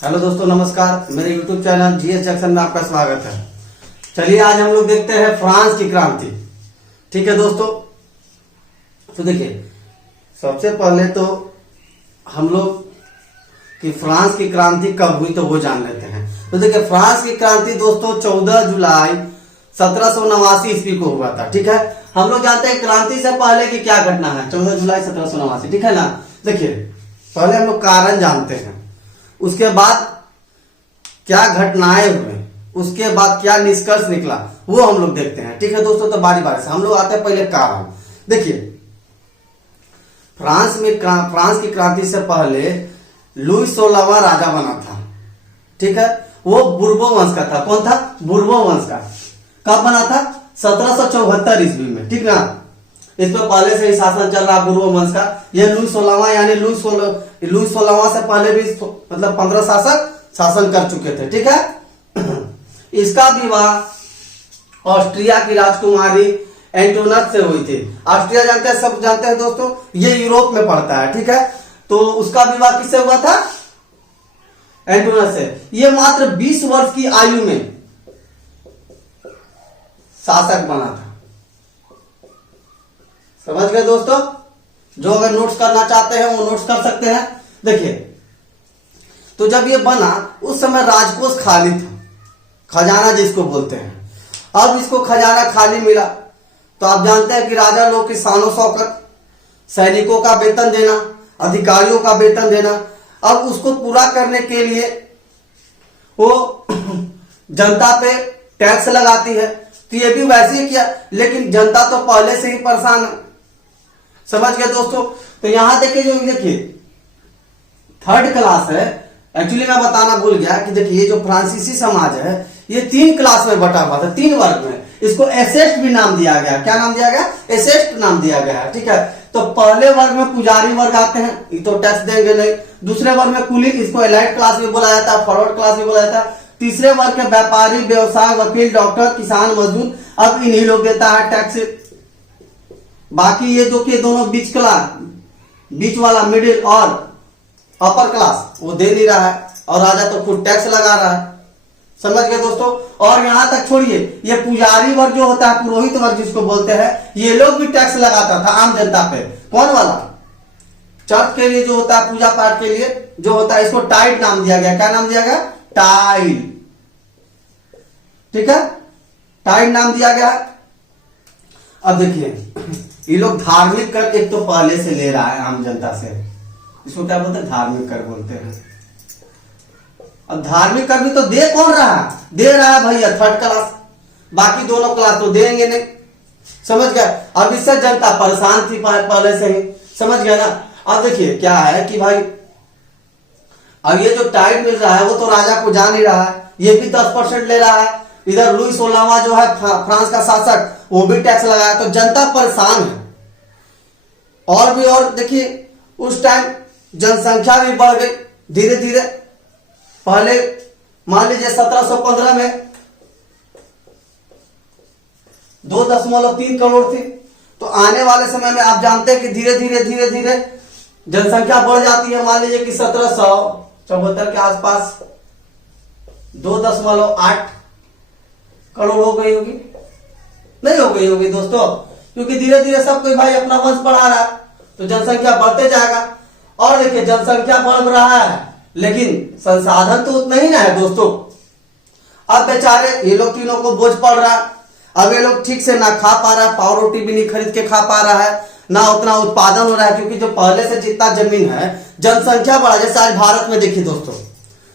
Hello दोस्तों, नमस्कार। मेरे YouTube चैनल जीएस जंक्शन में आपका स्वागत है। चलिए आज हम लोग देखते हैं फ्रांस की क्रांति। ठीक है दोस्तों, तो देखिए सबसे पहले तो हम लोग कि फ्रांस की क्रांति कब हुई तो वो जान लेते हैं। तो देखिए फ्रांस की क्रांति दोस्तों 14 जुलाई 1789 ईस्वी को हुआ था। ठीक है, हम लोग जानते हैं क्रांति से पहले की क्या घटना है। 14 जुलाई 1789, ठीक है ना। देखिए पहले हम लोग कारण जानते हैं, उसके बाद क्या घटनाएं हुए, उसके बाद क्या निष्कर्ष निकला, वो हम लोग देखते हैं। ठीक है दोस्तों, तो बारी बारी से हम लोग आते हैं पहले कारण। देखिए फ्रांस की क्रांति से पहले लुई 16वां राजा बना था। ठीक है, वो बुर्बो वंश का था। कौन था? बुर्बो वंश का। कब बना था? 1774 ईस्वी में। ठीक ना, इस पर पहले से ही शासन चल रहा बुर्बो वंश का। ये लुई 16वां यानी लुई 16वां से पहले भी मतलब 15 शासक शासन कर चुके थे। ठीक है, इसका विवाह ऑस्ट्रिया की राजकुमारी एंटोनस से हुई थी। ऑस्ट्रिया जानते हैं, सब जानते हैं दोस्तों, ये यूरोप में पड़ता है। ठीक है, तो उसका विवाह किससे हुआ था? एंटोनस से। ये मात्र 20 वर्ष की आयु में शासक बना था। समझ गए दोस्तों? जो अगर नोट्स करना चाहते हैं वो नोट्स कर सकते हैं। देखिए तो जब ये बना उस समय राजकोष खाली था, खजाना जिसको बोलते हैं। अब इसको खजाना खाली मिला तो आप जानते हैं कि राजा लोग की शानो शौकत, सैनिकों का वेतन देना, अधिकारियों का वेतन देना, अब उसको पूरा करने के लिए वो जनता पे टैक्स लगाती है। तो ये भी वैसे ही किया, लेकिन जनता तो पहले से ही परेशान है। समझ गए दोस्तों? तो यहां देखिए थर्ड क्लास है। एक्चुअली मैं बताना भूल गया कि देखिए ये जो फ्रांसीसी समाज है ये 3 क्लास में बटा हुआ था, 3 वर्ग में। इसको एसेस्ट भी नाम दिया गया। क्या नाम दिया गया? एसेस्ट नाम दिया गया है। ठीक है, तो पहले वर्ग में पुजारी वर्ग आते हैं, ये तो टैक्स देंगे नहीं। दूसरे वर्ग में कुलीन, इसको एलाइट क्लास भी बोला जाता है, फॉरवर्ड क्लास भी बोला जाता है। तीसरे वर्ग के व्यापारी, व्यवसाय, वकील, डॉक्टर, किसान, मजदूर, अब इन्हीं लोग देता है टैक्स। बाकी ये जो कि दोनों बीच वाला मिडिल और अपर क्लास वो दे नहीं रहा है, और राजा तो खुद टैक्स लगा रहा है। समझ गए दोस्तों? और यहां तक छोड़िए, ये पुजारी वर्ग जो होता है, पुरोहित वर्ग जिसको बोलते हैं, ये लोग भी टैक्स लगाता था आम जनता पे। कौन वाला? चर्च के लिए जो होता है, पूजा पाठ के लिए जो होता है, इसको टाइड नाम दिया गया। क्या नाम दिया गया? टाइड। ठीक है, टाइड नाम दिया गया। अब देखिए ये लोग धार्मिक कर एक तो पहले से ले रहा है आम जनता से, इसको क्या बोलते हैं? धार्मिक कर बोलते हैं। अब धार्मिक कर भी तो दे कौन रहा है? दे रहा है भैया थर्ड क्लास, बाकी दोनों क्लास तो देंगे नहीं। समझ गए? अब इससे जनता परेशान थी पहले से ही। समझ गए ना? अब देखिए क्या है कि भाई अब ये जो टाइड मिल रहा है वो तो राजा को जा नहीं रहा है, ये भी 10% ले रहा है। इधर लुई 16वां जो है फ्रांस का शासक, वो भी टैक्स लगाया, तो जनता परेशान है। और भी और देखिए उस टाइम जनसंख्या भी बढ़ गई धीरे धीरे। पहले मान लीजिए 1715 में 2.3 करोड़ थी, तो आने वाले समय में आप जानते हैं कि धीरे धीरे जनसंख्या बढ़ जाती है। मान लीजिए कि 1774 के आसपास 2.8 करोड़ हो गई होगी, नहीं हो गई होगी दोस्तों, क्योंकि धीरे धीरे सब कोई भाई अपना वंश बढ़ा रहा है, तो जनसंख्या बढ़ते जाएगा। और देखिए जनसंख्या बढ़ रहा है लेकिन संसाधन तो उतना ही ना है दोस्तों। अब बेचारे ये लोग तीनों को बोझ पड़ रहा है। अब ये लोग ठीक से ना खा पा रहा है, पाव रोटी भी नहीं खरीद के खा पा रहा है, ना उतना उत्पादन हो रहा है, क्योंकि जो पहले से जितना जमीन है, जनसंख्या बढ़ा। जैसे आज भारत में देखिए दोस्तों,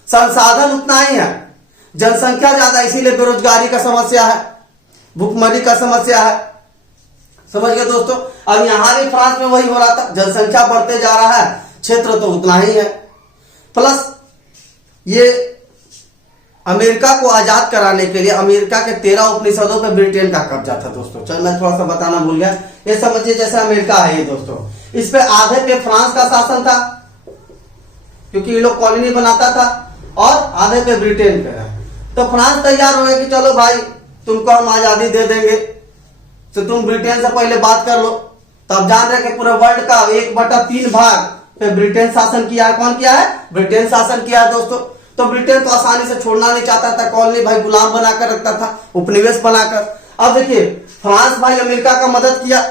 संसाधन उतना ही है, जनसंख्या ज्यादा, इसीलिए बेरोजगारी का समस्या है, भूखमरी का समस्या है। समझ गए दोस्तों? अब यहां भी फ्रांस में वही हो रहा था, जनसंख्या बढ़ते जा रहा है, क्षेत्र तो उतना ही है। प्लस ये अमेरिका को आजाद कराने के लिए अमेरिका के 13 उपनिषदों पर ब्रिटेन का कब्जा था दोस्तों। चल मैं थोड़ा सा बताना भूल गया। ये समझिए जैसे अमेरिका है ये दोस्तों, इस पे आधे पे फ्रांस का शासन था क्योंकि ये लोग कॉलोनी बनाता था, और आधे पे ब्रिटेन पे है। तो फ्रांस तैयार हो गया कि चलो भाई तुमको हम आजादी दे देंगे, तो तुम ब्रिटेन से पहले बात कर लो। तो आप जान रहे कि पूरे वर्ल्ड का 1/3 भाग पे ब्रिटेन शासन किया है। कौन किया है? ब्रिटेन शासन किया है दोस्तों। तो ब्रिटेन तो आसानी से छोड़ना नहीं चाहता था, कॉलोनी भाई गुलाम बनाकर रखता था, उपनिवेश बनाकर। अब देखिए फ्रांस भाई अमेरिका का मदद किया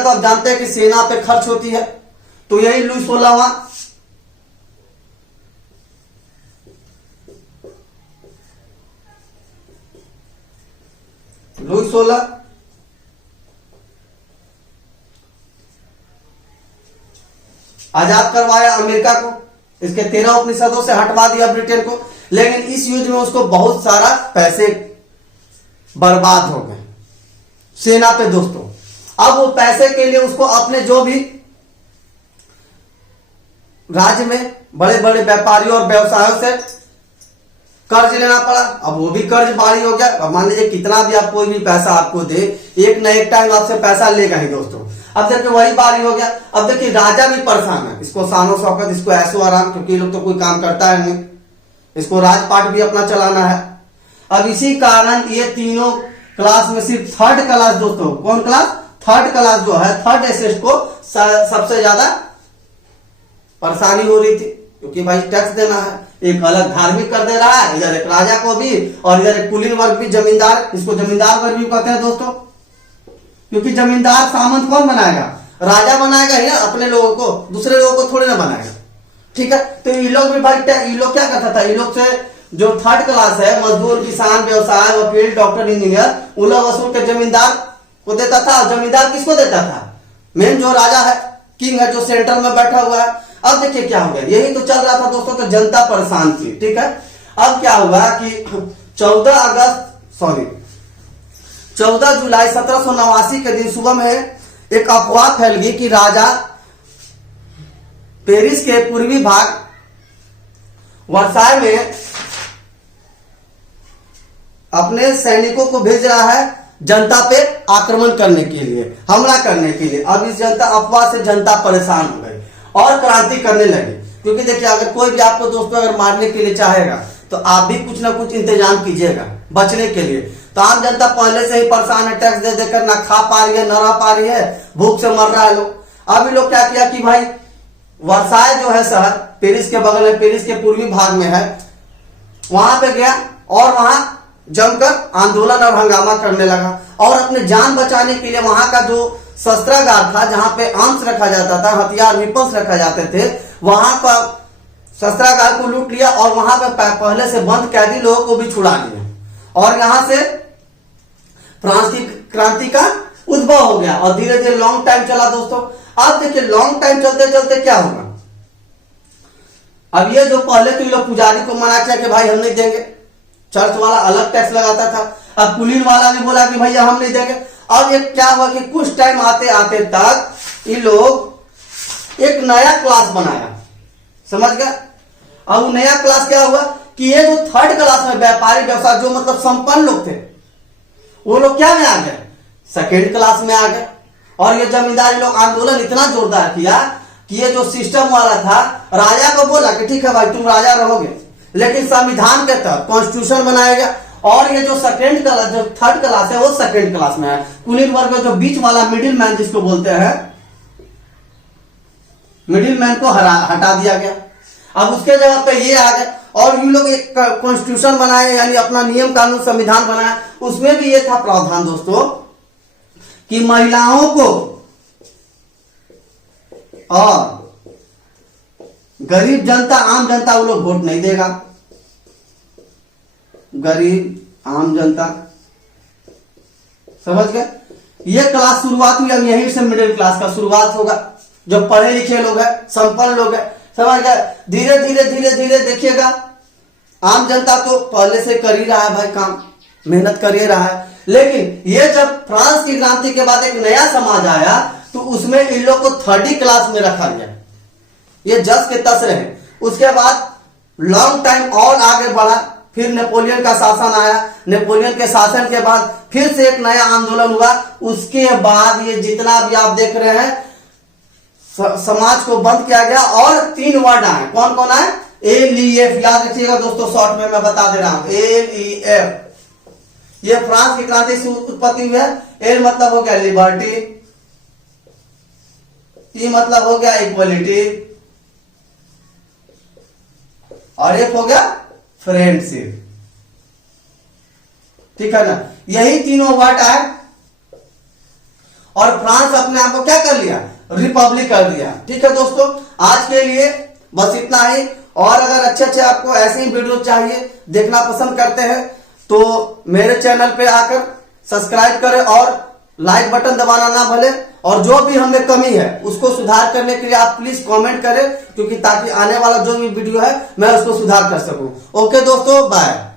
तो आप जानते हैं कि सेना पे खर्च होती है, तो यही लुई 16वां लुई 16 आजाद करवाया अमेरिका को, इसके 13 उपनिषदों से हटवा दिया ब्रिटेन को। लेकिन इस युद्ध में उसको बहुत सारा पैसे बर्बाद हो गए सेना पे दोस्तों। अब वो पैसे के लिए उसको अपने जो भी राज्य में बड़े बड़े व्यापारियों और व्यवसायों से कर्ज लेना पड़ा। अब वो भी कर्ज भारी हो गया। अब मान लीजिए कितना भी आप कोई भी पैसा आपको दे, एक न एक टाइम आपसे पैसा लेगा ही दोस्तों। अब देखिए वही बारी हो गया। अब देखिए राजा भी परेशान है, इसको शानो शौकत, इसको ऐसो आराम, क्योंकि लोग तो कोई काम करता है नहीं, इसको राजपाट भी अपना चलाना है। अब इसी कारण ये तीनों क्लास में सिर्फ थर्ड क्लास दोस्तों, कौन क्लास? थर्ड क्लास जो है, थर्ड एस्टेट को सबसे ज्यादा परेशानी हो रही थी, क्योंकि भाई टैक्स देना है, एक अलग धार्मिक कर दे रहा है, इधर एक राजा को भी और इधर एक कुलीन वर्ग भी, जमींदार, इसको जमींदार वर्ग भी कहते हैं दोस्तों, क्योंकि जमींदार सामंत कौन बनाएगा? राजा बनाएगा ही ना, अपने लोगों को, दूसरे लोगों को थोड़ी ना बनाएगा। ठीक है, तो ये लोग भी भाई, ये लोग क्या करता था, ये लोग से जो थर्ड क्लास है, मजदूर, किसान, व्यवसाय, वकील, डॉक्टर, इंजीनियर, उन लोग वसूल के जमींदार को देता था। जमींदार किसको देता था? मेन जो राजा है, किंग है, जो सेंटर में बैठा हुआ है। अब देखिए क्या हो गया, यही तो चल रहा था दोस्तों, तो जनता परेशान थी। ठीक है, अब क्या हुआ कि 14 जुलाई 1789 के दिन सुबह में एक अफवाह फैल गई कि राजा पेरिस के पूर्वी भाग वर्साय में अपने सैनिकों को भेज रहा है जनता पे आक्रमण करने के लिए, हमला करने के लिए। अब इस जनता अफवाह से जनता परेशान हो गई और क्रांति करने लगी। क्योंकि देखिए अगर कोई भी आपको दोस्तों अगर मारने के लिए चाहेगा तो आप भी कुछ ना कुछ इंतजाम कीजिएगा बचने के लिए। तो आम जनता पहले से ही परेशान है, टैक्स दे देकर ना खा पा रही है, न रह पा रही है, भूख से मर रहा है लोग। अब ये लोग क्या किया कि भाई वर्साय जो है शहर, पेरिस के बगल में, पेरिस के पूर्वी भाग में है, वहां पे गया और वहां जमकर आंदोलन और हंगामा करने लगा। और अपने जान बचाने के लिए वहां का जो शस्त्रागार था, जहां पे आर्म्स रखा जाता था, हथियार, वेपन्स रखा जाते थे, वहां का शस्त्रागार को लूट लिया और वहां पे पहले से बंद कैदी लोगों को भी छुड़ा लिया। और यहां से फ्रांस की क्रांति का उद्भव हो गया और धीरे धीरे लॉन्ग टाइम चला दोस्तों। अब देखिए लॉन्ग टाइम चलते चलते क्या होगा, अब ये जो पहले तो ये लोग पुजारी को मना किया कि भाई हम नहीं देंगे, चर्च वाला अलग टैक्स लगाता था, अब कुलीन वाला भी बोला कि भैया हम नहीं देंगे। अब ये क्या हुआ कि कुछ टाइम आते आते तक ये लोग एक नया क्लास बनाया, समझ गया। अब नया क्लास क्या हुआ कि ये जो थर्ड क्लास में व्यापारी, व्यवसाय, जो मतलब संपन्न लोग थे, वो लोग क्या में आ गए? सेकेंड क्लास में आ गए। और ये जमींदारी लोग आंदोलन इतना जोरदार किया कि ये जो सिस्टम वाला था, राजा को बोला कि ठीक है भाई तुम राजा रहोगे, लेकिन संविधान के तहत कॉन्स्टिट्यूशन बनाया गया। और ये जो सेकेंड क्लास, जो थर्ड क्लास है, वो सेकेंड क्लास में है। कुलीन वर्ग जो बीच वाला मिडिल मैन जिसको बोलते हैं, मिडिल मैन को हटा दिया गया। अब उसके जगह पे ये आ गए और ये लोग एक कॉन्स्टिट्यूशन बनाए, यानी अपना नियम कानून संविधान बनाया। उसमें भी ये था प्रावधान दोस्तों कि महिलाओं को और गरीब जनता, आम जनता, वो लोग वोट नहीं देगा। गरीब आम जनता, समझ गए। ये क्लास शुरुआत हुई, अब यहीं से मिडिल क्लास का शुरुआत होगा। जो पढ़े लिखे लोग हैं, संपन्न लोग हैं, समझ गए। धीरे धीरे धीरे धीरे देखिएगा, आम जनता तो पहले से कर ही रहा है भाई, काम मेहनत कर ही रहा है। लेकिन ये जब फ्रांस की क्रांति के बाद एक नया समाज आया तो उसमें इन लोग को थर्ड क्लास में रखा गया, ये जस के तस रहे। उसके बाद लॉन्ग टाइम और आगे बढ़ा, फिर नेपोलियन का शासन आया। नेपोलियन के शासन के बाद फिर से एक नया आंदोलन हुआ। उसके बाद ये जितना भी आप देख रहे हैं समाज को बंद किया गया और 3 वर्ड आए। कौन कौन आए? LEF, याद रखिएगा दोस्तों, शॉर्ट में मैं बता दे रहा हूं, LEF। ये फ्रांस की क्रांति से उत्पत्ति हुई है। L मतलब हो गया लिबर्टी, E मतलब हो गया इक्वलिटी, और F हो गया फ्रेंडशिप। ठीक है ना, यही तीनों वर्ड आए और फ्रांस अपने आप को क्या कर लिया, रिपब्लिक कर दिया। ठीक है दोस्तों, आज के लिए बस इतना ही। और अगर अच्छे अच्छे आपको ऐसे ही वीडियो चाहिए, देखना पसंद करते हैं, तो मेरे चैनल पे आकर सब्सक्राइब करें और लाइक बटन दबाना ना भूलें। और जो भी हमें कमी है उसको सुधार करने के लिए आप प्लीज कमेंट करें, क्योंकि ताकि आने वाला जो भी वीडियो है मैं उसको सुधार कर सकूं। ओके दोस्तों, बाय।